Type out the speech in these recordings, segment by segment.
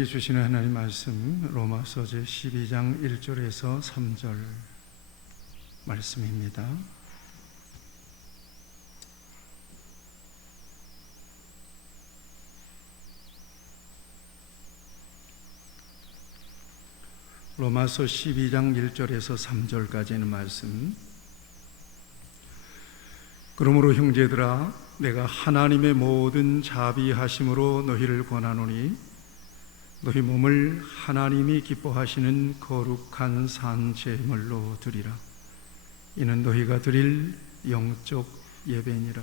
우리에게 주시는 하나님 말씀 로마서 제 12장 1절에서 3절 말씀입니다. 로마서 12장 1절에서 3절까지는 말씀. 그러므로 형제들아, 내가 하나님의 모든 자비하심으로 너희를 권하노니 너희 몸을 하나님이 기뻐하시는 거룩한 산 제물로 드리라. 이는 너희가 드릴 영적 예배니라.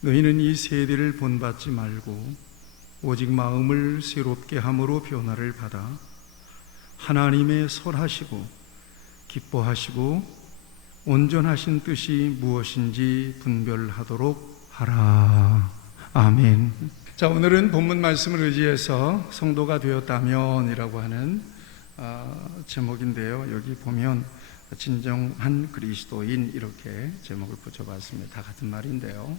너희는 이 세대를 본받지 말고 오직 마음을 새롭게 함으로 변화를 받아 하나님의 선하시고 기뻐하시고 온전하신 뜻이 무엇인지 분별하도록 하라. 아멘. 자, 오늘은 본문 말씀을 의지해서 성도가 되었다면이라고 하는 제목인데요. 여기 보면 진정한 그리스도인 이렇게 제목을 붙여봤습니다. 다 같은 말인데요.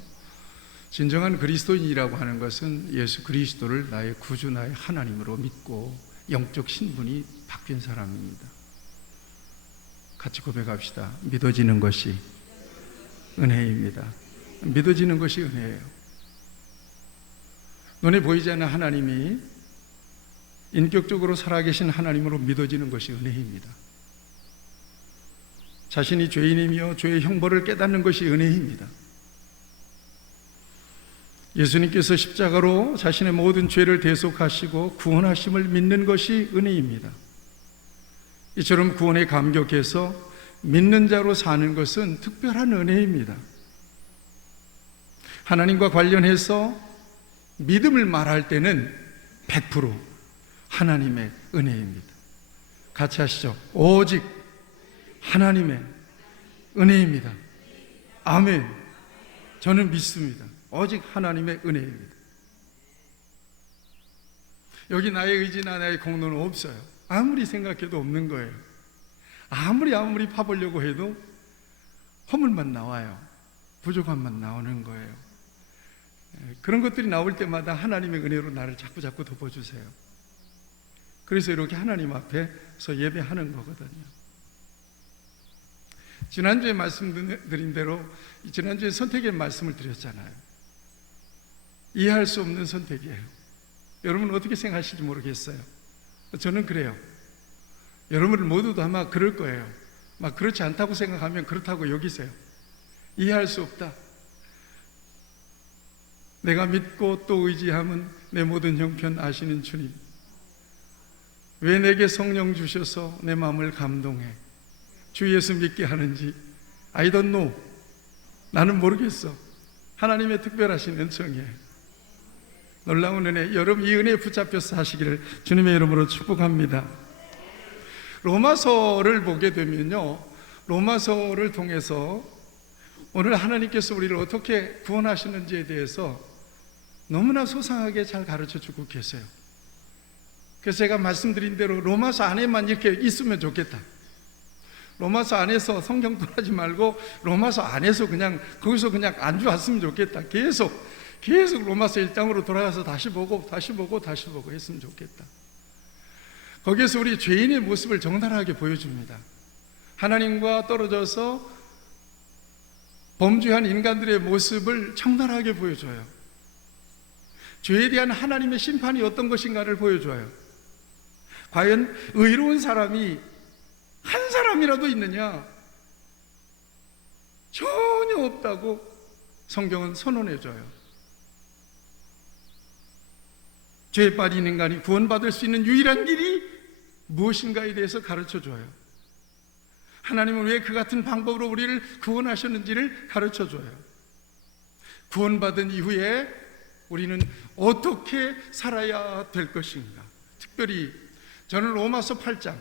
진정한 그리스도인이라고 하는 것은 예수 그리스도를 나의 구주, 나의 하나님으로 믿고 영적 신분이 바뀐 사람입니다. 같이 고백합시다. 믿어지는 것이 은혜입니다. 믿어지는 것이 은혜예요. 눈에 보이지 않는 하나님이 인격적으로 살아계신 하나님으로 믿어지는 것이 은혜입니다. 자신이 죄인이며 죄의 형벌을 깨닫는 것이 은혜입니다. 예수님께서 십자가로 자신의 모든 죄를 대속하시고 구원하심을 믿는 것이 은혜입니다. 이처럼 구원에 감격해서 믿는 자로 사는 것은 특별한 은혜입니다. 하나님과 관련해서 믿음을 말할 때는 100% 하나님의 은혜입니다. 같이 하시죠. 오직 하나님의 은혜입니다. 아멘. 저는 믿습니다. 오직 하나님의 은혜입니다. 여기 나의 의지나 나의 공로는 없어요. 아무리 생각해도 없는 거예요. 아무리 파보려고 해도 허물만 나와요. 부족함만 나오는 거예요. 그런 것들이 나올 때마다 하나님의 은혜로 나를 자꾸 덮어주세요. 그래서 이렇게 하나님 앞에서 예배하는 거거든요. 지난주에 말씀드린 대로 지난주에 선택의 말씀을 드렸잖아요. 이해할 수 없는 선택이에요. 여러분은 어떻게 생각하실지 모르겠어요. 저는 그래요. 여러분 모두도 아마 그럴 거예요. 막 그렇지 않다고 생각하면 그렇다고 여기세요. 이해할 수 없다. 내가 믿고 또 의지함은 내 모든 형편 아시는 주님, 왜 내게 성령 주셔서 내 마음을 감동해 주 예수 믿게 하는지 I don't know. 나는 모르겠어. 하나님의 특별하신 은총이에요. 놀라운 은혜, 여러분 이 은혜에 붙잡혀서 하시기를 주님의 이름으로 축복합니다. 로마서를 보게 되면요, 로마서를 통해서 오늘 하나님께서 우리를 어떻게 구원하시는지에 대해서 너무나 소상하게 잘 가르쳐주고 계세요. 그래서 제가 말씀드린 대로 로마서 안에만 이렇게 있으면 좋겠다. 로마서 안에서 성경 떠나지 말고 로마서 안에서 그냥 거기서 그냥 앉아왔으면 좋겠다. 계속 로마서 1장으로 돌아가서 다시 보고 했으면 좋겠다. 거기에서 우리 죄인의 모습을 정당하게 보여줍니다. 하나님과 떨어져서 범죄한 인간들의 모습을 청단하게 보여줘요. 죄에 대한 하나님의 심판이 어떤 것인가를 보여줘요. 과연 의로운 사람이 한 사람이라도 있느냐? 전혀 없다고 성경은 선언해줘요. 죄에 빠진 인간이 구원받을 수 있는 유일한 길이 무엇인가에 대해서 가르쳐줘요. 하나님은 왜 그 같은 방법으로 우리를 구원하셨는지를 가르쳐줘요. 구원받은 이후에 우리는 어떻게 살아야 될 것인가. 특별히 저는 로마서 8장,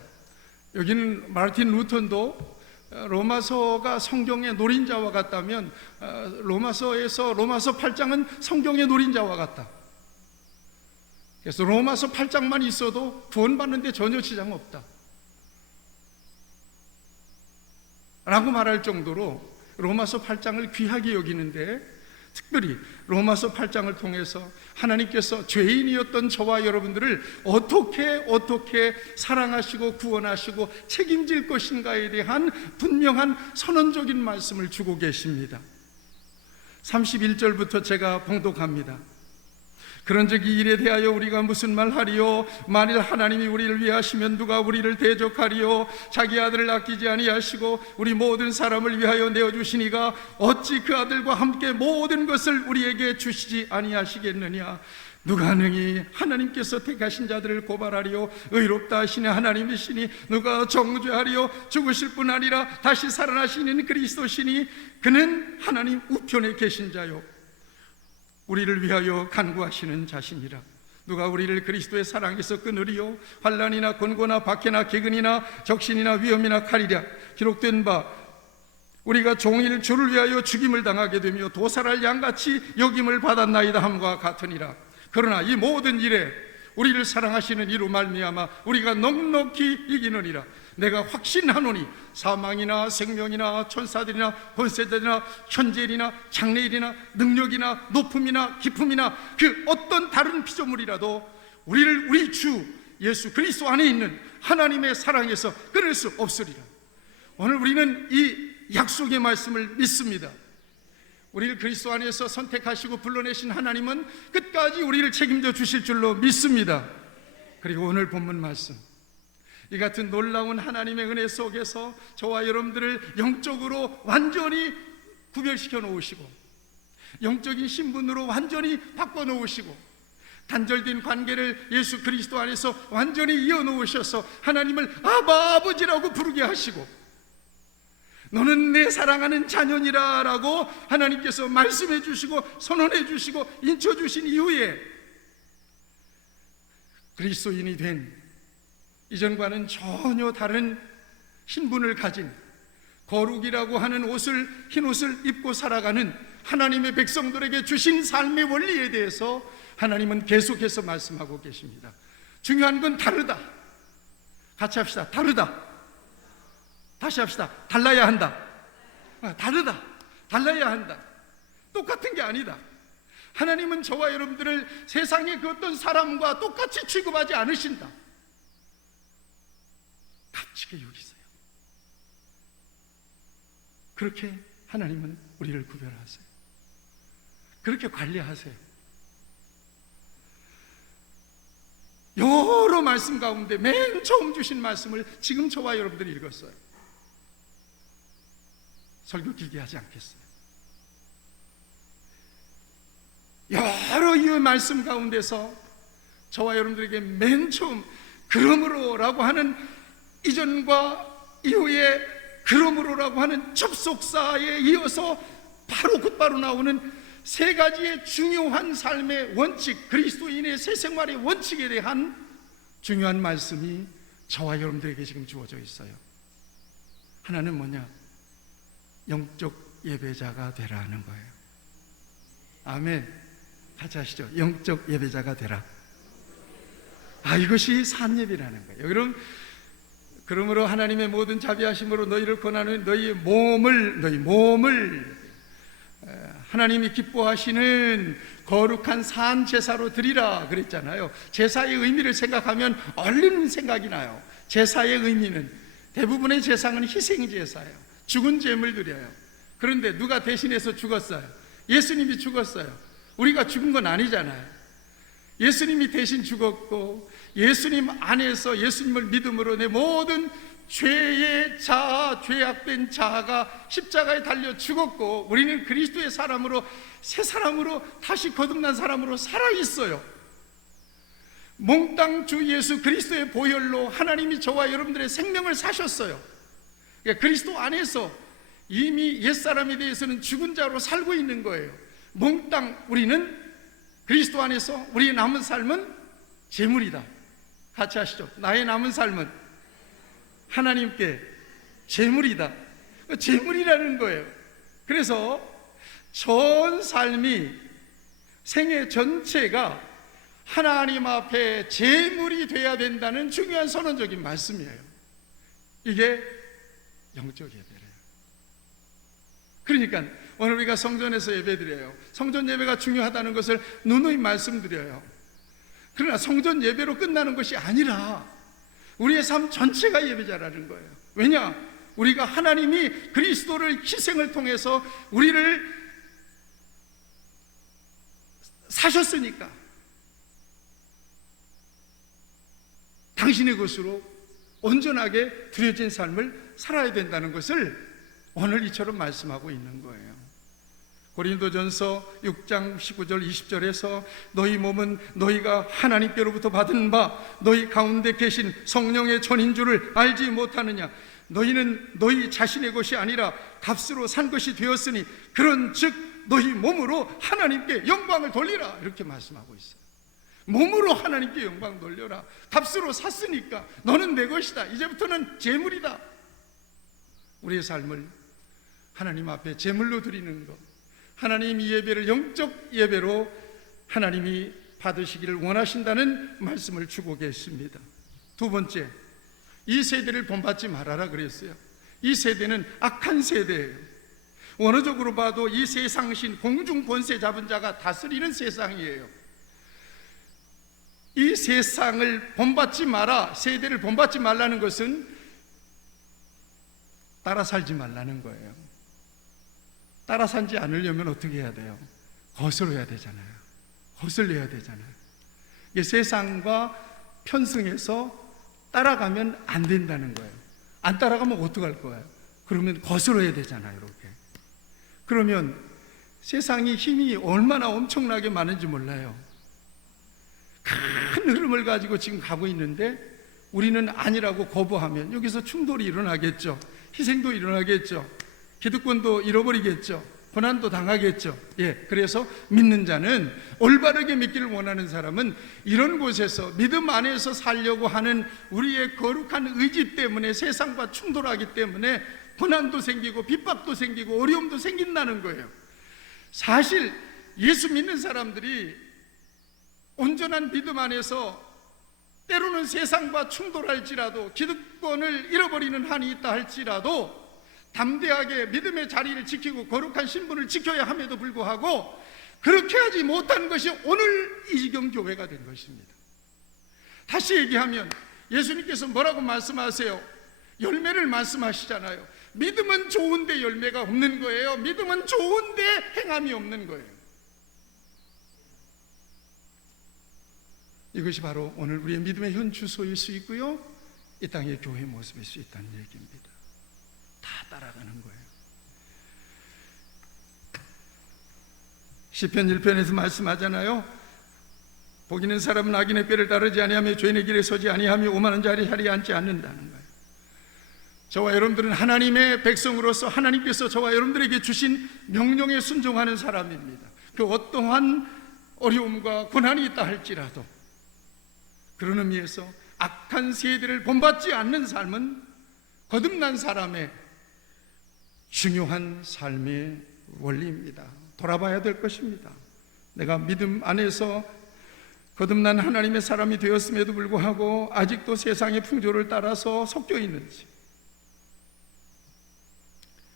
여기는 마르틴 루턴도 로마서가 성경의 노린자와 같다면 로마서에서 로마서 8장은 성경의 노린자와 같다. 그래서 로마서 8장만 있어도 구원받는데 전혀 지장 없다 라고 말할 정도로 로마서 8장을 귀하게 여기는데, 특별히 로마서 8장을 통해서 하나님께서 죄인이었던 저와 여러분들을 어떻게 사랑하시고 구원하시고 책임질 것인가에 대한 분명한 선언적인 말씀을 주고 계십니다. 31절부터 제가 봉독합니다. 그런즉 이 일에 대하여 우리가 무슨 말하리요? 만일 하나님이 우리를 위하시면 누가 우리를 대적하리요? 자기 아들을 아끼지 아니하시고 우리 모든 사람을 위하여 내어주시니가 어찌 그 아들과 함께 모든 것을 우리에게 주시지 아니하시겠느냐? 누가 능히 하나님께서 택하신 자들을 고발하리요? 의롭다 하시는 하나님이시니 누가 정죄하리요? 죽으실 뿐 아니라 다시 살아나시는 그리스도시니 그는 하나님 우편에 계신 자요 우리를 위하여 간구하시는 자신이라. 누가 우리를 그리스도의 사랑에서 끊으리요? 환난이나 곤고나 박해나 기근이나 적신이나 위험이나 칼이랴. 기록된 바 우리가 종일 주를 위하여 죽임을 당하게 되며 도살할 양같이 여김을 받았나이다 함과 같으니라. 그러나 이 모든 일에 우리를 사랑하시는 이로 말미암아 우리가 넉넉히 이기느니라. 내가 확신하노니 사망이나 생명이나 천사들이나 권세들이나 현재일이나 장래일이나 능력이나 높음이나 깊음이나 그 어떤 다른 피조물이라도 우리를 우리 주 예수 그리스도 안에 있는 하나님의 사랑에서 끊을 수 없으리라. 오늘 우리는 이 약속의 말씀을 믿습니다. 우리를 그리스도 안에서 선택하시고 불러내신 하나님은 끝까지 우리를 책임져 주실 줄로 믿습니다. 그리고 오늘 본문 말씀, 이 같은 놀라운 하나님의 은혜 속에서 저와 여러분들을 영적으로 완전히 구별시켜 놓으시고 영적인 신분으로 완전히 바꿔 놓으시고 단절된 관계를 예수 그리스도 안에서 완전히 이어 놓으셔서 하나님을 아바 아버지라고 부르게 하시고 너는 내 사랑하는 자녀니라 라고 하나님께서 말씀해 주시고 선언해 주시고 인쳐 주신 이후에 그리스도인이 된 이전과는 전혀 다른 신분을 가진 거룩이라고 하는 옷을, 흰 옷을 입고 살아가는 하나님의 백성들에게 주신 삶의 원리에 대해서 하나님은 계속해서 말씀하고 계십니다. 중요한 건 다르다. 같이 합시다. 다르다. 다시 합시다. 달라야 한다. 다르다. 달라야 한다. 똑같은 게 아니다. 하나님은 저와 여러분들을 세상의 그 어떤 사람과 똑같이 취급하지 않으신다. 값지게 여기세요. 그렇게 하나님은 우리를 구별하세요. 그렇게 관리하세요. 여러 말씀 가운데 맨 처음 주신 말씀을 지금 저와 여러분들이 읽었어요. 설교 길게 하지 않겠어요. 여러 이 말씀 가운데서 저와 여러분들에게 맨 처음 그러므로라고 하는 이전과 이후에 그러므로라고 하는 접속사에 이어서 바로 곧바로 나오는 세 가지의 중요한 삶의 원칙, 그리스도인의 새 생활의 원칙에 대한 중요한 말씀이 저와 여러분들에게 지금 주어져 있어요. 하나는 뭐냐? 영적 예배자가 되라는 거예요. 아멘. 같이 하시죠. 영적 예배자가 되라. 이것이 산예배라는 거예요. 여러분, 그러므로 하나님의 모든 자비하심으로 너희를 권하는 너희 몸을 하나님이 기뻐하시는 거룩한 산 제사로 드리라 그랬잖아요. 제사의 의미를 생각하면 얼른 생각이 나요. 제사의 의미는 대부분의 제사는 희생 제사예요. 죽은 제물 드려요. 그런데 누가 대신해서 죽었어요? 예수님이 죽었어요. 우리가 죽은 건 아니잖아요. 예수님이 대신 죽었고 예수님 안에서 예수님을 믿음으로 내 모든 죄의 자아, 죄악된 자아가 십자가에 달려 죽었고 우리는 그리스도의 사람으로 새 사람으로 다시 거듭난 사람으로 살아있어요. 몽땅 주 예수 그리스도의 보혈로 하나님이 저와 여러분들의 생명을 사셨어요. 그러니까 그리스도 안에서 이미 옛사람에 대해서는 죽은 자로 살고 있는 거예요. 몽땅 우리는 그리스도 안에서 우리의 남은 삶은 재물이다. 같이 하시죠. 나의 남은 삶은 하나님께 재물이다. 재물이라는 거예요. 그래서 전 삶이 생애 전체가 하나님 앞에 재물이 돼야 된다는 중요한 선언적인 말씀이에요. 이게 영적 예배래요. 그러니까 오늘 우리가 성전에서 예배드려요. 성전 예배가 중요하다는 것을 누누이 말씀드려요. 그러나 성전 예배로 끝나는 것이 아니라 우리의 삶 전체가 예배자라는 거예요. 왜냐? 우리가 하나님이 그리스도를 희생을 통해서 우리를 사셨으니까 당신의 것으로 온전하게 드려진 삶을 살아야 된다는 것을 오늘 이처럼 말씀하고 있는 거예요. 고린도전서 6장 19절 20절에서 너희 몸은 너희가 하나님께로부터 받은 바 너희 가운데 계신 성령의 전인 줄을 알지 못하느냐. 너희는 너희 자신의 것이 아니라 값으로 산 것이 되었으니 그런즉 너희 몸으로 하나님께 영광을 돌리라. 이렇게 말씀하고 있어요. 몸으로 하나님께 영광 돌려라. 값으로 샀으니까 너는 내 것이다. 이제부터는 제물이다. 우리의 삶을 하나님 앞에 제물로 드리는 것, 하나님 이 예배를 영적 예배로 하나님이 받으시기를 원하신다는 말씀을 주고 계십니다. 두 번째, 이 세대를 본받지 말아라 그랬어요. 이 세대는 악한 세대예요. 원어적으로 봐도 이 세상신 공중 권세 잡은 자가 다스리는 세상이에요. 이 세상을 본받지 마라, 세대를 본받지 말라는 것은 따라 살지 말라는 거예요. 따라 살지 않으려면 어떻게 해야 돼요? 거슬러야 되잖아요. 거슬려야 되잖아요. 이게 세상과 편승해서 따라가면 안 된다는 거예요. 안 따라가면 어떡할 거예요? 그러면 거슬러야 되잖아요. 이렇게. 그러면 세상이 힘이 얼마나 엄청나게 많은지 몰라요. 큰 흐름을 가지고 지금 가고 있는데 우리는 아니라고 거부하면 여기서 충돌이 일어나겠죠. 희생도 일어나겠죠. 기득권도 잃어버리겠죠. 고난도 당하겠죠. 그래서 믿는 자는, 올바르게 믿기를 원하는 사람은 이런 곳에서 믿음 안에서 살려고 하는 우리의 거룩한 의지 때문에 세상과 충돌하기 때문에 고난도 생기고 핍박도 생기고 어려움도 생긴다는 거예요. 사실 예수 믿는 사람들이 온전한 믿음 안에서 때로는 세상과 충돌할지라도 기득권을 잃어버리는 한이 있다 할지라도 담대하게 믿음의 자리를 지키고 거룩한 신분을 지켜야 함에도 불구하고 그렇게 하지 못한 것이 오늘 이지경 교회가 된 것입니다. 다시 얘기하면 예수님께서 뭐라고 말씀하세요? 열매를 말씀하시잖아요. 믿음은 좋은데 열매가 없는 거예요. 믿음은 좋은데 행함이 없는 거예요. 이것이 바로 오늘 우리의 믿음의 현 주소일 수 있고요, 이 땅의 교회의 모습일 수 있다는 얘기입니다. 다 따라가는 거예요. 시편 1편에서 말씀하잖아요. 복 있는 사람은 악인의 꾀를 따르지 아니하며 죄인의 길에 서지 아니하며 오만한 자리에 앉지 않는다는 거예요. 저와 여러분들은 하나님의 백성으로서 하나님께서 저와 여러분들에게 주신 명령에 순종하는 사람입니다. 그 어떠한 어려움과 고난이 있다 할지라도 그런 의미에서 악한 세대를 본받지 않는 삶은 거듭난 사람의 중요한 삶의 원리입니다. 돌아봐야 될 것입니다. 내가 믿음 안에서 거듭난 하나님의 사람이 되었음에도 불구하고 아직도 세상의 풍조를 따라서 섞여 있는지,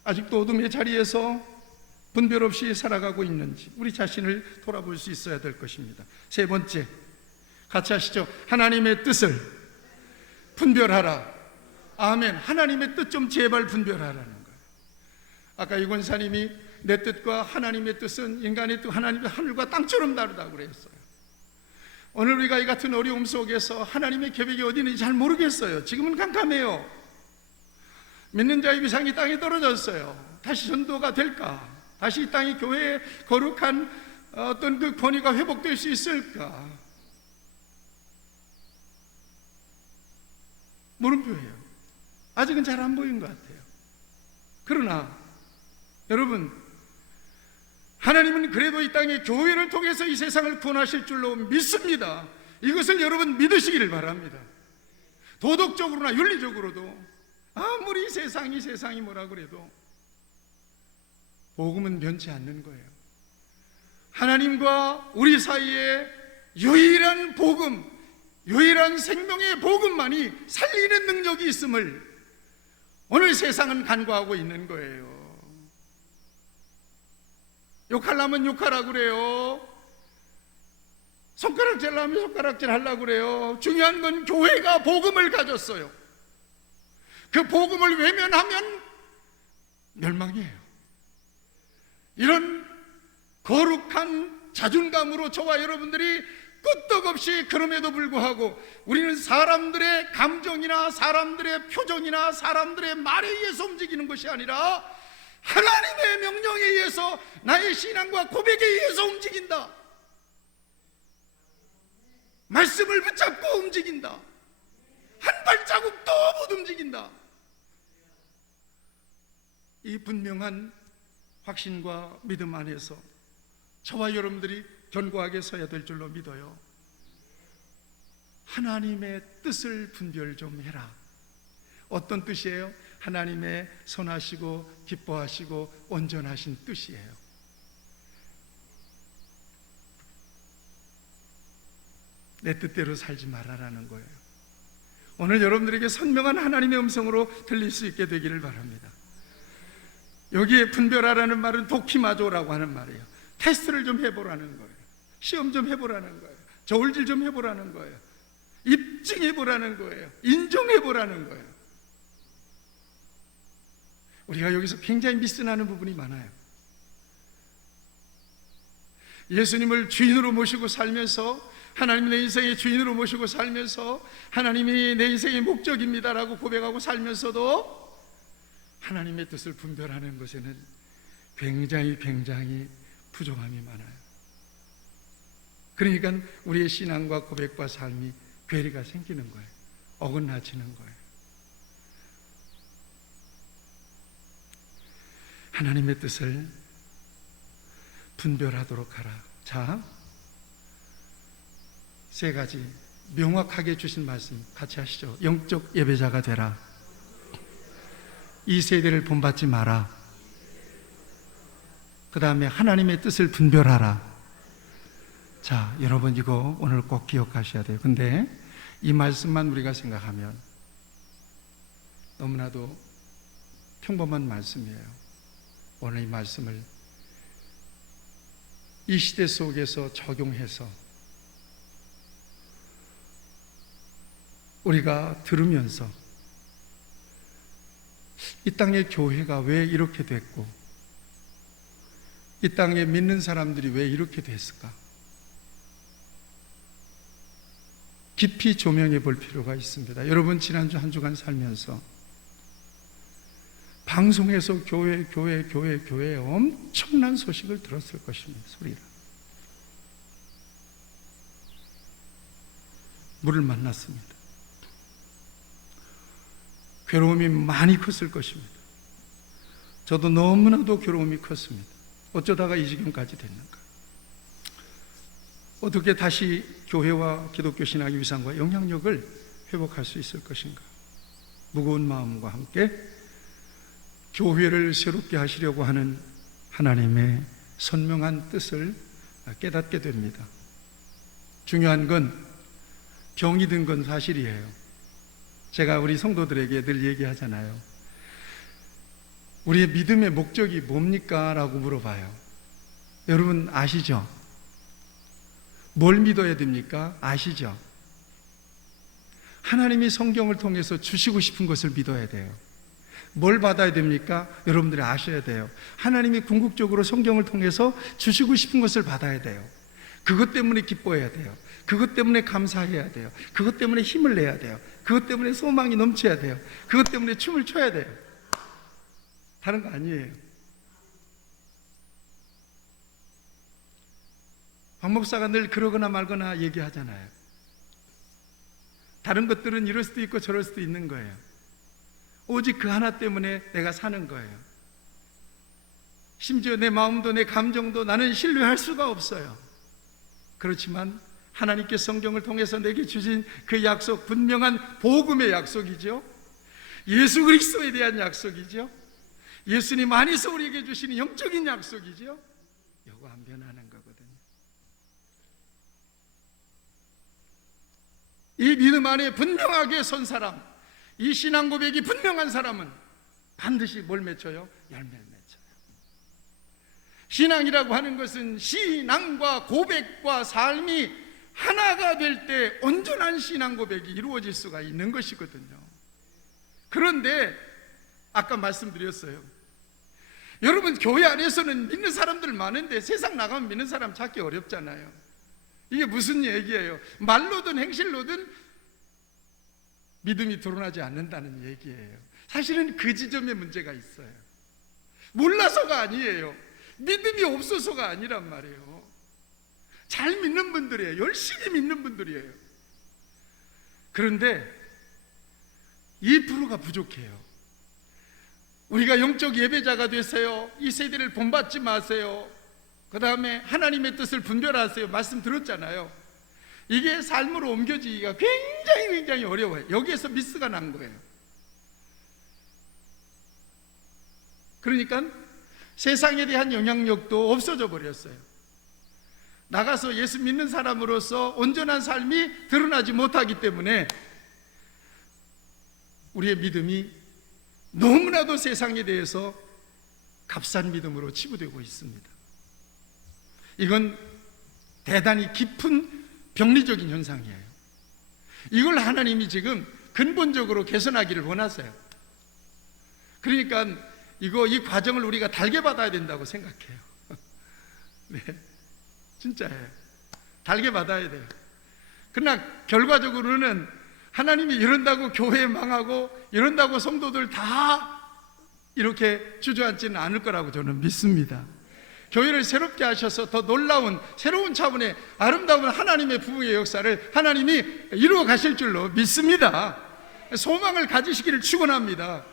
아직도 어둠의 자리에서 분별 없이 살아가고 있는지 우리 자신을 돌아볼 수 있어야 될 것입니다. 세 번째, 같이 하시죠. 하나님의 뜻을 분별하라. 아멘. 하나님의 뜻 좀 제발 분별하라는 거예요. 아까 이 권사님이 내 뜻과 하나님의 뜻은 인간의 뜻, 하나님의 하늘과 땅처럼 다르다고 그랬어요. 오늘 우리가 이 같은 어려움 속에서 하나님의 계획이 어디 있는지 잘 모르겠어요. 지금은 깜깜해요. 믿는 자의 위상이 땅에 떨어졌어요. 다시 전도가 될까? 다시 이 땅의 교회의 거룩한 어떤 그 권위가 회복될 수 있을까? 물음표예요. 아직은 잘 안 보이는 것 같아요. 그러나 여러분, 하나님은 그래도 이 땅의 교회를 통해서 이 세상을 구원하실 줄로 믿습니다. 이것을 여러분 믿으시기를 바랍니다. 도덕적으로나 윤리적으로도 아무리 세상이 뭐라 그래도 복음은 변치 않는 거예요. 하나님과 우리 사이에 유일한 복음, 유일한 생명의 복음만이 살리는 능력이 있음을 오늘 세상은 간과하고 있는 거예요. 욕하려면 욕하라 그래요. 손가락질 하면 손가락질 하려고 그래요. 중요한 건 교회가 복음을 가졌어요. 그 복음을 외면하면 멸망이에요. 이런 거룩한 자존감으로 저와 여러분들이 끄떡없이, 그럼에도 불구하고 우리는 사람들의 감정이나 사람들의 표정이나 사람들의 말에 의해서 움직이는 것이 아니라 하나님의 명령에 의해서, 나의 신앙과 고백에 의해서 움직인다. 말씀을 붙잡고 움직인다. 한 발자국도 못 움직인다. 이 분명한 확신과 믿음 안에서 저와 여러분들이 견고하게 서야 될 줄로 믿어요. 하나님의 뜻을 분별 좀 해라. 어떤 뜻이에요? 하나님의 선하시고 기뻐하시고 온전하신 뜻이에요. 내 뜻대로 살지 말아라는 거예요. 오늘 여러분들에게 선명한 하나님의 음성으로 들릴 수 있게 되기를 바랍니다. 여기에 분별하라는 말은 도키마조라고 하는 말이에요. 테스트를 좀 해보라는 거예요. 시험 좀 해보라는 거예요. 저울질 좀 해보라는 거예요. 입증해보라는 거예요. 인정해보라는 거예요. 우리가 여기서 굉장히 미스나는 부분이 많아요. 예수님을 주인으로 모시고 살면서, 하나님이 내 인생의 주인으로 모시고 살면서, 하나님이 내 인생의 목적입니다라고 고백하고 살면서도 하나님의 뜻을 분별하는 것에는 굉장히 부족함이 많아요. 그러니까 우리의 신앙과 고백과 삶이 괴리가 생기는 거예요. 어긋나지는 거예요. 하나님의 뜻을 분별하도록 하라. 자, 세 가지 명확하게 주신 말씀 같이 하시죠. 영적 예배자가 되라. 이 세대를 본받지 마라. 그 다음에 하나님의 뜻을 분별하라. 자, 여러분 이거 오늘 꼭 기억하셔야 돼요. 근데 이 말씀만 우리가 생각하면 너무나도 평범한 말씀이에요. 오늘 이 말씀을 이 시대 속에서 적용해서 우리가 들으면서 이 땅의 교회가 왜 이렇게 됐고, 이 땅에 믿는 사람들이 왜 이렇게 됐을까? 깊이 조명해 볼 필요가 있습니다. 여러분, 지난주 한 주간 살면서 방송에서 교회 엄청난 소식을 들었을 것입니다. 소리를. 물을 만났습니다. 괴로움이 많이 컸을 것입니다. 저도 너무나도 괴로움이 컸습니다. 어쩌다가 이 지경까지 됐는가? 어떻게 다시 교회와 기독교 신학의 위상과 영향력을 회복할 수 있을 것인가? 무거운 마음과 함께 교회를 새롭게 하시려고 하는 하나님의 선명한 뜻을 깨닫게 됩니다. 중요한 건 병이 든 건 사실이에요. 제가 우리 성도들에게 늘 얘기하잖아요. 우리의 믿음의 목적이 뭡니까? 라고 물어봐요. 여러분 아시죠? 뭘 믿어야 됩니까? 아시죠? 하나님이 성경을 통해서 주시고 싶은 것을 믿어야 돼요. 뭘 받아야 됩니까? 여러분들이 아셔야 돼요. 하나님이 궁극적으로 성경을 통해서 주시고 싶은 것을 받아야 돼요. 그것 때문에 기뻐해야 돼요. 그것 때문에 감사해야 돼요. 그것 때문에 힘을 내야 돼요. 그것 때문에 소망이 넘쳐야 돼요. 그것 때문에 춤을 춰야 돼요. 다른 거 아니에요. 박 목사가 늘 그러거나 말거나 얘기하잖아요. 다른 것들은 이럴 수도 있고 저럴 수도 있는 거예요. 오직 그 하나 때문에 내가 사는 거예요. 심지어 내 마음도 내 감정도 나는 신뢰할 수가 없어요. 그렇지만 하나님께 성경을 통해서 내게 주신 그 약속, 분명한 복음의 약속이죠. 예수 그리스도에 대한 약속이죠. 예수님 안에서 우리에게 주시는 영적인 약속이죠. 이거 안 변하는 거거든요. 이 믿음 안에 분명하게 선 사람, 이 신앙 고백이 분명한 사람은 반드시 뭘 맺혀요? 열매를 맺혀요. 신앙이라고 하는 것은 신앙과 고백과 삶이 하나가 될 때 온전한 신앙 고백이 이루어질 수가 있는 것이거든요. 그런데 아까 말씀드렸어요. 여러분, 교회 안에서는 믿는 사람들 많은데 세상 나가면 믿는 사람 찾기 어렵잖아요. 이게 무슨 얘기예요? 말로든 행실로든 믿음이 드러나지 않는다는 얘기예요. 사실은 그 지점에 문제가 있어요. 몰라서가 아니에요. 믿음이 없어서가 아니란 말이에요. 잘 믿는 분들이에요. 열심히 믿는 분들이에요. 그런데 2%가 부족해요. 우리가 영적 예배자가 되세요. 이 세대를 본받지 마세요. 그 다음에 하나님의 뜻을 분별하세요. 말씀 들었잖아요. 이게 삶으로 옮겨지기가 굉장히 어려워요. 여기에서 미스가 난 거예요. 그러니까 세상에 대한 영향력도 없어져 버렸어요. 나가서 예수 믿는 사람으로서 온전한 삶이 드러나지 못하기 때문에 우리의 믿음이 너무나도 세상에 대해서 값싼 믿음으로 치부되고 있습니다. 이건 대단히 깊은 병리적인 현상이에요. 이걸 하나님이 지금 근본적으로 개선하기를 원하세요. 그러니까 이 과정을 우리가 달게 받아야 된다고 생각해요. 네, 진짜예요. 달게 받아야 돼요. 그러나 결과적으로는 하나님이 이런다고 교회 망하고 이런다고 성도들 다 이렇게 주저앉지는 않을 거라고 저는 믿습니다. 교회를 새롭게 하셔서 더 놀라운 새로운 차원의 아름다운 하나님의 부흥의 역사를 하나님이 이루어 가실 줄로 믿습니다. 소망을 가지시기를 축원합니다.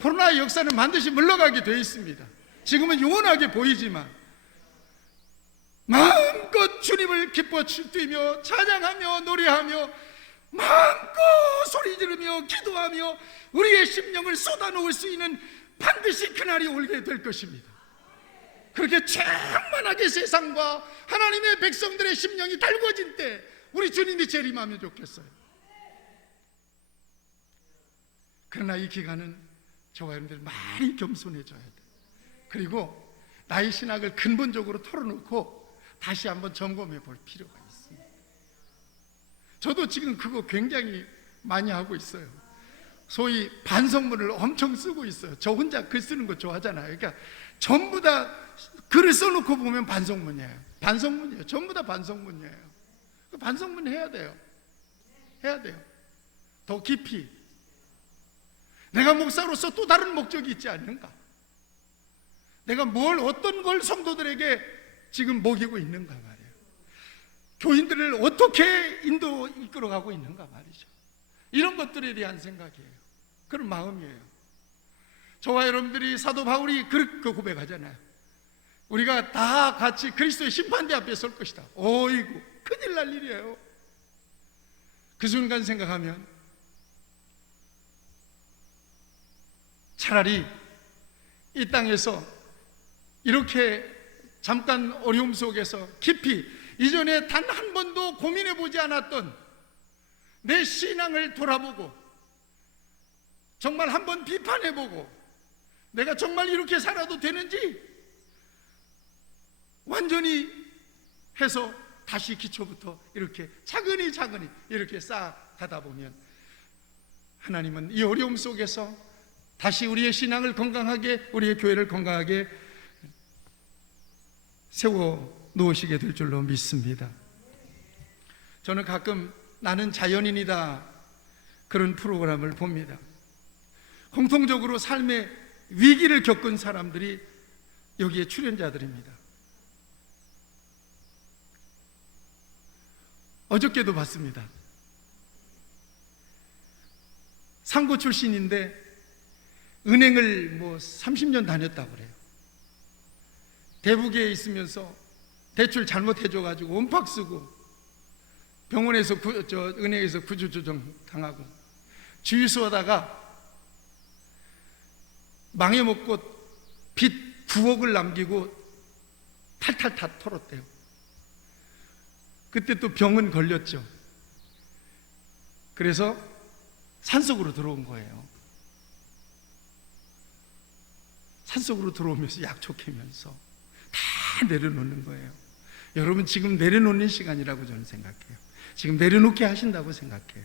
코로나의 역사는 반드시 물러가게 되어 있습니다. 지금은 요원하게 보이지만 마음껏 주님을 기뻐 뛰며 찬양하며 노래하며 마음껏 소리 지르며 기도하며 우리의 심령을 쏟아놓을 수 있는 반드시 그날이 오게 될 것입니다. 그렇게 충만하게 세상과 하나님의 백성들의 심령이 달궈진 때 우리 주님이 재림하면 좋겠어요. 그러나 이 기간은 저와 여러분들 많이 겸손해져야 돼요. 그리고 나의 신학을 근본적으로 털어놓고 다시 한번 점검해 볼 필요가 있습니다. 저도 지금 그거 굉장히 많이 하고 있어요. 소위 반성문을 엄청 쓰고 있어요. 저 혼자 글 쓰는 거 좋아하잖아요. 그러니까 전부 다 글을 써놓고 보면 반성문이에요. 반성문이에요. 전부 다 반성문이에요. 반성문 해야 돼요. 해야 돼요. 더 깊이. 내가 목사로서 또 다른 목적이 있지 않는가? 내가 어떤 걸 성도들에게 지금 먹이고 있는가 말이에요. 교인들을 어떻게 이끌어가고 있는가 말이죠. 이런 것들에 대한 생각이에요. 그런 마음이에요. 저와 여러분들이 사도 바울이 그렇게 고백하잖아요. 우리가 다 같이 그리스도의 심판대 앞에 설 것이다. 어이구, 큰일 날 일이에요. 그 순간 생각하면 차라리 이 땅에서 이렇게 잠깐 어려움 속에서 깊이 이전에 단 한 번도 고민해 보지 않았던 내 신앙을 돌아보고 정말 한번 비판해 보고 내가 정말 이렇게 살아도 되는지 완전히 해서 다시 기초부터 이렇게 차근히 이렇게 쌓아가다 보면 하나님은 이 어려움 속에서 다시 우리의 신앙을 건강하게, 우리의 교회를 건강하게 세워 놓으시게 될 줄로 믿습니다. 저는 가끔 나는 자연인이다 그런 프로그램을 봅니다. 공통적으로 삶의 위기를 겪은 사람들이 여기에 출연자들입니다. 어저께도 봤습니다. 상고 출신인데 은행을 30년 다녔다고 그래요. 대북에 있으면서 대출 잘못해줘가지고 원팍 쓰고 병원에서 은행에서 구조조정 당하고 주유소하다가 망해먹고 빚 9억을 남기고 탈탈 다 털었대요. 그때 또 병은 걸렸죠. 그래서 산속으로 들어온 거예요. 산속으로 들어오면서 약촉하면서 다 내려놓는 거예요. 여러분 지금 내려놓는 시간이라고 저는 생각해요. 지금 내려놓게 하신다고 생각해요.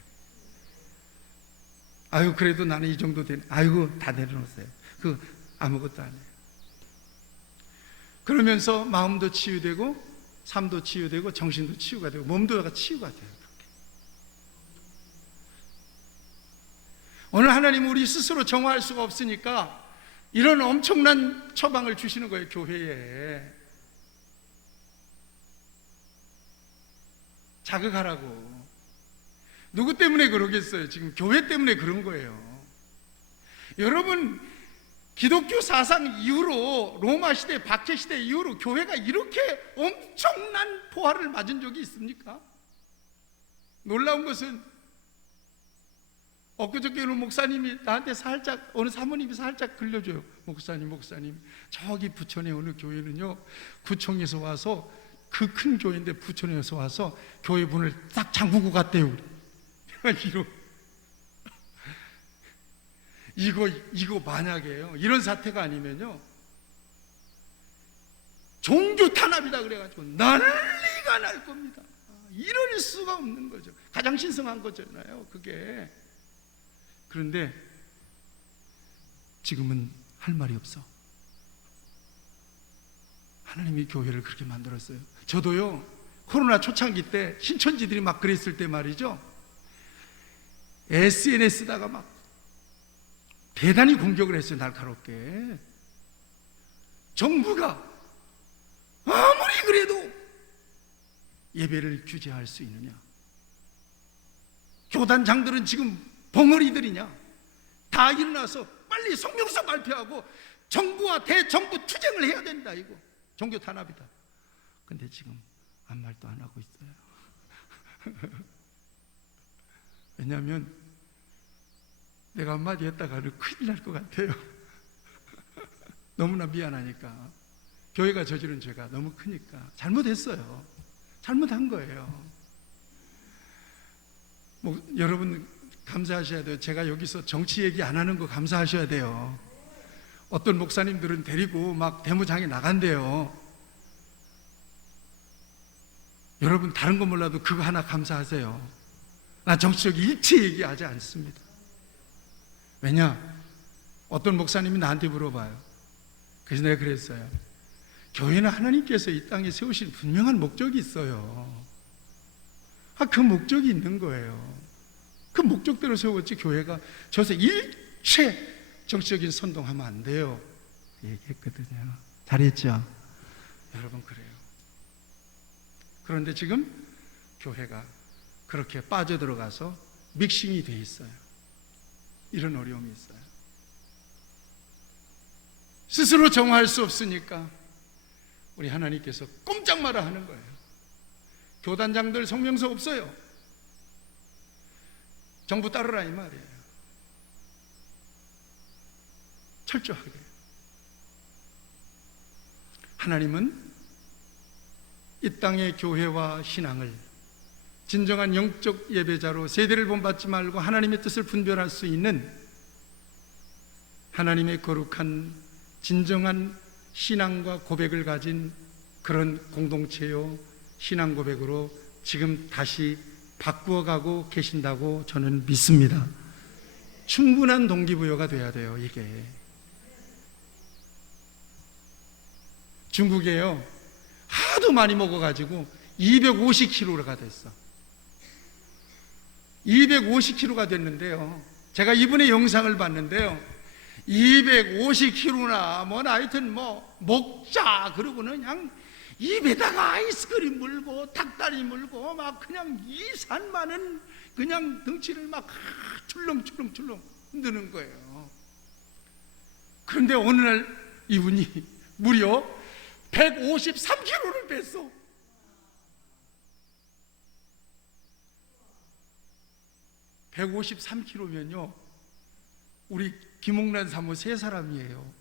아유 그래도 나는 이 정도 되네. 아이고 다 내려놓으세요. 그 아무것도 안 해요. 그러면서 마음도 치유되고 삶도 치유되고 정신도 치유가 되고 몸도 치유가 돼요. 그렇게. 오늘 하나님은 우리 스스로 정화할 수가 없으니까 이런 엄청난 처방을 주시는 거예요. 교회에 자극하라고. 누구 때문에 그러겠어요? 지금 교회 때문에 그런 거예요. 여러분 기독교 사상 이후로 로마 시대, 박해 시대 이후로 교회가 이렇게 엄청난 포화를 맞은 적이 있습니까? 놀라운 것은 엊그저께 어느 목사님이 나한테 살짝, 어느 사모님이 살짝 들려줘요. 목사님 저기 부천에 어느 교회는요 구청에서 와서 그 큰 교회인데 부천에서 와서 교회 문을 딱 잠그고 갔대요. 이거 만약에요 이런 사태가 아니면요 종교 탄압이다 그래가지고 난리가 날 겁니다. 이럴 수가 없는 거죠. 가장 신성한 거잖아요 그게. 그런데 지금은 할 말이 없어. 하나님이 교회를 그렇게 만들었어요. 저도요 코로나 초창기 때 신천지들이 막 그랬을 때 말이죠 SNS다가 막 대단히 공격을 했어요. 날카롭게. 정부가 아무리 그래도 예배를 규제할 수 있느냐, 교단장들은 지금 벙어리들이냐, 다 일어나서 빨리 성명서 발표하고 정부와 대정부 투쟁을 해야 된다. 이거 종교 탄압이다. 근데 지금 아무 말도 안 하고 있어요. 왜냐하면 내가 한마디 했다가는 큰일 날 것 같아요. 너무나 미안하니까. 교회가 저지른 죄가 너무 크니까. 잘못했어요. 잘못한 거예요. 여러분 감사하셔야 돼요. 제가 여기서 정치 얘기 안 하는 거 감사하셔야 돼요. 어떤 목사님들은 데리고 막 대무장에 나간대요. 여러분 다른 거 몰라도 그거 하나 감사하세요. 난 정치적 일체 얘기하지 않습니다. 왜냐? 어떤 목사님이 나한테 물어봐요. 그래서 내가 그랬어요. 교회는 하나님께서 이 땅에 세우신 분명한 목적이 있어요. 그 목적이 있는 거예요. 그 목적대로 세웠지 교회가 저서 일체 정치적인 선동하면 안 돼요. 얘기했거든요. 잘했죠? 여러분 그래요. 그런데 지금 교회가 그렇게 빠져들어가서 믹싱이 돼 있어요. 이런 어려움이 있어요. 스스로 정화할 수 없으니까 우리 하나님께서 꼼짝 마라 하는 거예요. 교단장들 성명서 없어요. 정부 따르라 이 말이에요. 철저하게. 하나님은 이 땅의 교회와 신앙을 진정한 영적 예배자로 세대를 본받지 말고 하나님의 뜻을 분별할 수 있는 하나님의 거룩한 진정한 신앙과 고백을 가진 그런 공동체요 신앙 고백으로 지금 다시 바꾸어가고 계신다고 저는 믿습니다. 충분한 동기부여가 돼야 돼요. 이게 중국에요 하도 많이 먹어가지고 250kg가 됐어. 250kg가 됐는데요, 제가 이분의 영상을 봤는데요, 250kg나 하여튼 먹자 그러고는 그냥 입에다가 아이스크림 물고 닭다리 물고 막 그냥 이 산 많은 그냥 덩치를 막 출렁출렁 흔드는 거예요. 그런데 어느 날 이분이 무려 153kg를 뺐어. 153kg면요 우리 김홍란 사모 3사람이에요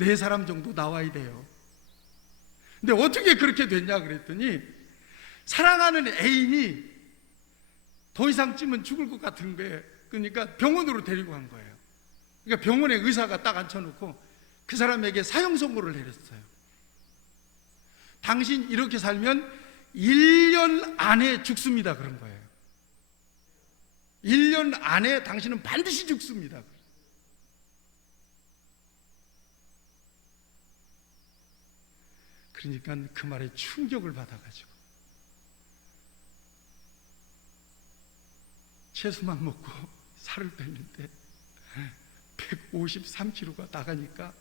4사람 정도 나와야 돼요. 근데 어떻게 그렇게 됐냐 그랬더니 사랑하는 애인이 더 이상 찌면 죽을 것 같은 거예요. 그러니까 병원으로 데리고 간 거예요. 그러니까 병원에 의사가 딱 앉혀놓고 그 사람에게 사형 선고를 내렸어요. 당신 이렇게 살면 1년 안에 죽습니다. 그런 거예요. 1년 안에 당신은 반드시 죽습니다. 그러니까 그 말에 충격을 받아가지고 채소만 먹고 살을 뺐는데 153kg가 나가니까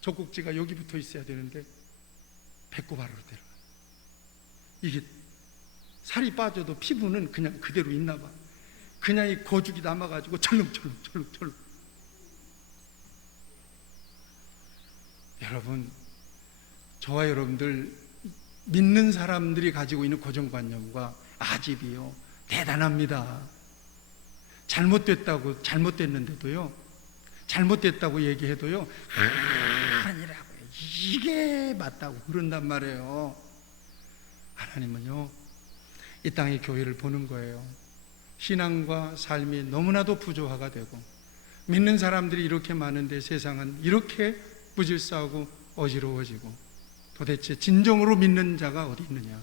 젖꼭지가 여기 붙어 있어야 되는데 배꼽 아래로 내려가. 이게 살이 빠져도 피부는 그냥 그대로 있나 봐. 그냥 이 거죽이 남아가지고 철렁철렁. 여러분, 저와 여러분들 믿는 사람들이 가지고 있는 고정관념과 아집이요 대단합니다. 잘못됐는데도요, 잘못됐다고 얘기해도요, 아니라고요, 이게 맞다고 그런단 말이에요. 하나님은요, 이 땅의 교회를 보는 거예요. 신앙과 삶이 너무나도 부조화가 되고 믿는 사람들이 이렇게 많은데 세상은 이렇게 부질싸하고 어지러워지고 도대체 진정으로 믿는 자가 어디 있느냐.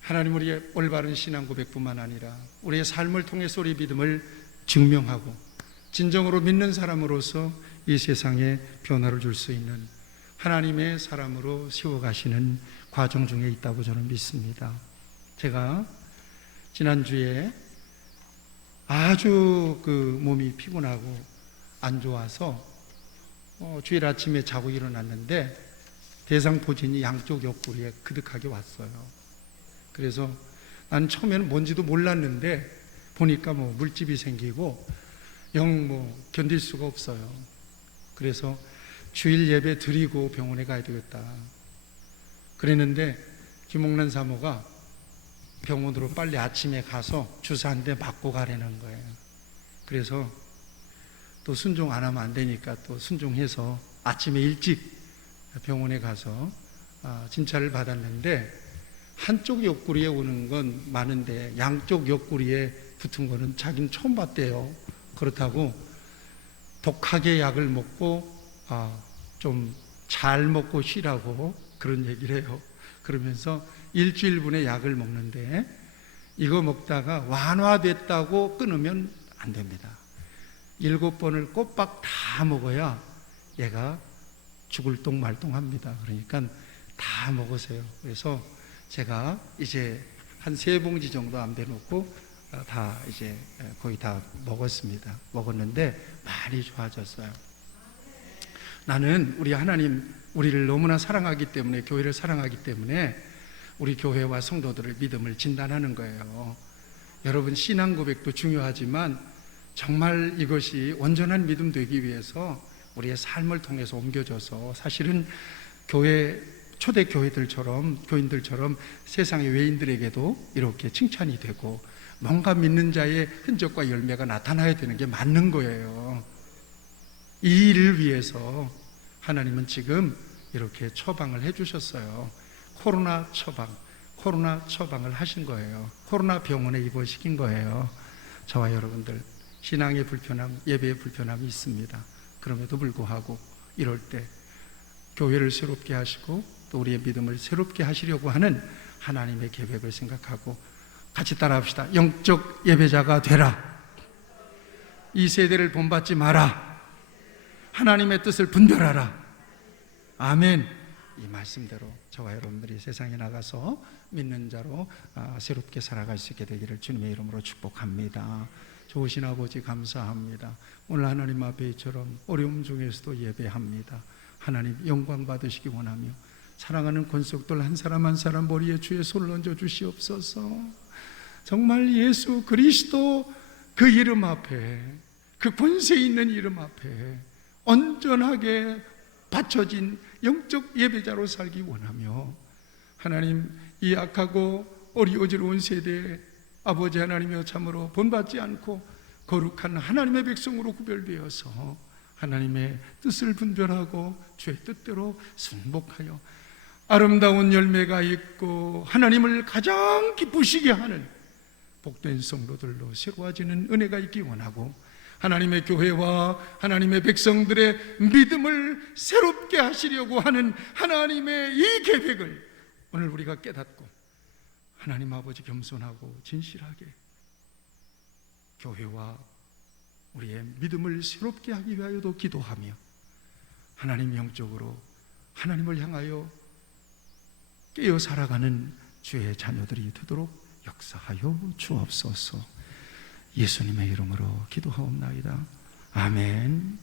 하나님, 우리의 올바른 신앙 고백뿐만 아니라 우리의 삶을 통해서 우리의 믿음을 증명하고 진정으로 믿는 사람으로서 이 세상에 변화를 줄 수 있는 하나님의 사람으로 세워가시는 과정 중에 있다고 저는 믿습니다. 제가 지난주에 아주 몸이 피곤하고 안 좋아서 주일 아침에 자고 일어났는데 대상포진이 양쪽 옆구리에 그득하게 왔어요. 그래서 난 처음에는 뭔지도 몰랐는데 보니까 물집이 생기고 영 견딜 수가 없어요. 그래서 주일 예배 드리고 병원에 가야 되겠다 그랬는데 김옥란 사모가 병원으로 빨리 아침에 가서 주사 한 대 맞고 가라는 거예요. 그래서 또 순종 안 하면 안 되니까 또 순종해서 아침에 일찍 병원에 가서 진찰을 받았는데 한쪽 옆구리에 오는 건 많은데 양쪽 옆구리에 붙은 거는 자기는 처음 봤대요. 그렇다고 독하게 약을 먹고 좀 잘 먹고 쉬라고 그런 얘기를 해요. 그러면서 일주일분의 약을 먹는데 이거 먹다가 완화됐다고 끊으면 안 됩니다. 7번을 꼬박 다 먹어야 얘가 죽을 똥말똥합니다. 그러니까 다 먹으세요. 그래서 제가 이제 한 3봉지 정도 안 배놓고 다 이제 거의 다 먹었는데 많이 좋아졌어요. 나는 우리 하나님 우리를 너무나 사랑하기 때문에, 교회를 사랑하기 때문에 우리 교회와 성도들을 믿음을 진단하는 거예요. 여러분, 신앙 고백도 중요하지만 정말 이것이 온전한 믿음 되기 위해서 우리의 삶을 통해서 옮겨져서 사실은 초대 교인들처럼 세상의 외인들에게도 이렇게 칭찬이 되고 뭔가 믿는 자의 흔적과 열매가 나타나야 되는 게 맞는 거예요. 이 일을 위해서 하나님은 지금 이렇게 처방을 해주셨어요. 코로나 처방을 하신 거예요. 코로나 병원에 입원시킨 거예요. 저와 여러분들 신앙의 불편함, 예배의 불편함이 있습니다. 그럼에도 불구하고 이럴 때 교회를 새롭게 하시고 또 우리의 믿음을 새롭게 하시려고 하는 하나님의 계획을 생각하고 같이 따라합시다. 영적 예배자가 되라. 이 세대를 본받지 마라. 하나님의 뜻을 분별하라. 아멘. 이 말씀대로 저와 여러분들이 세상에 나가서 믿는 자로 새롭게 살아갈 수 있게 되기를 주님의 이름으로 축복합니다. 좋으신 아버지 감사합니다. 오늘 하나님 앞에 이처럼 어려움 중에서도 예배합니다. 하나님 영광 받으시기 원하며 사랑하는 권속들 한 사람 한 사람 머리에 주의 손을 얹어 주시옵소서. 정말 예수 그리스도 그 이름 앞에, 그 권세 있는 이름 앞에 온전하게 바쳐진 영적 예배자로 살기 원하며 하나님, 이 악하고 어리어지러운 세대에 아버지 하나님이여 참으로 본받지 않고 거룩한 하나님의 백성으로 구별되어서 하나님의 뜻을 분별하고 주의 뜻대로 순복하여 아름다운 열매가 있고 하나님을 가장 기쁘시게 하는 복된 성도들로 새로워지는 은혜가 있기 원하고 하나님의 교회와 하나님의 백성들의 믿음을 새롭게 하시려고 하는 하나님의 이 계획을 오늘 우리가 깨닫고 하나님 아버지 겸손하고 진실하게 교회와 우리의 믿음을 새롭게 하기 위하여도 기도하며 하나님 영적으로 하나님을 향하여 깨어 살아가는 주의 자녀들이 되도록 역사하여 주옵소서. 예수님의 이름으로 기도하옵나이다. 아멘.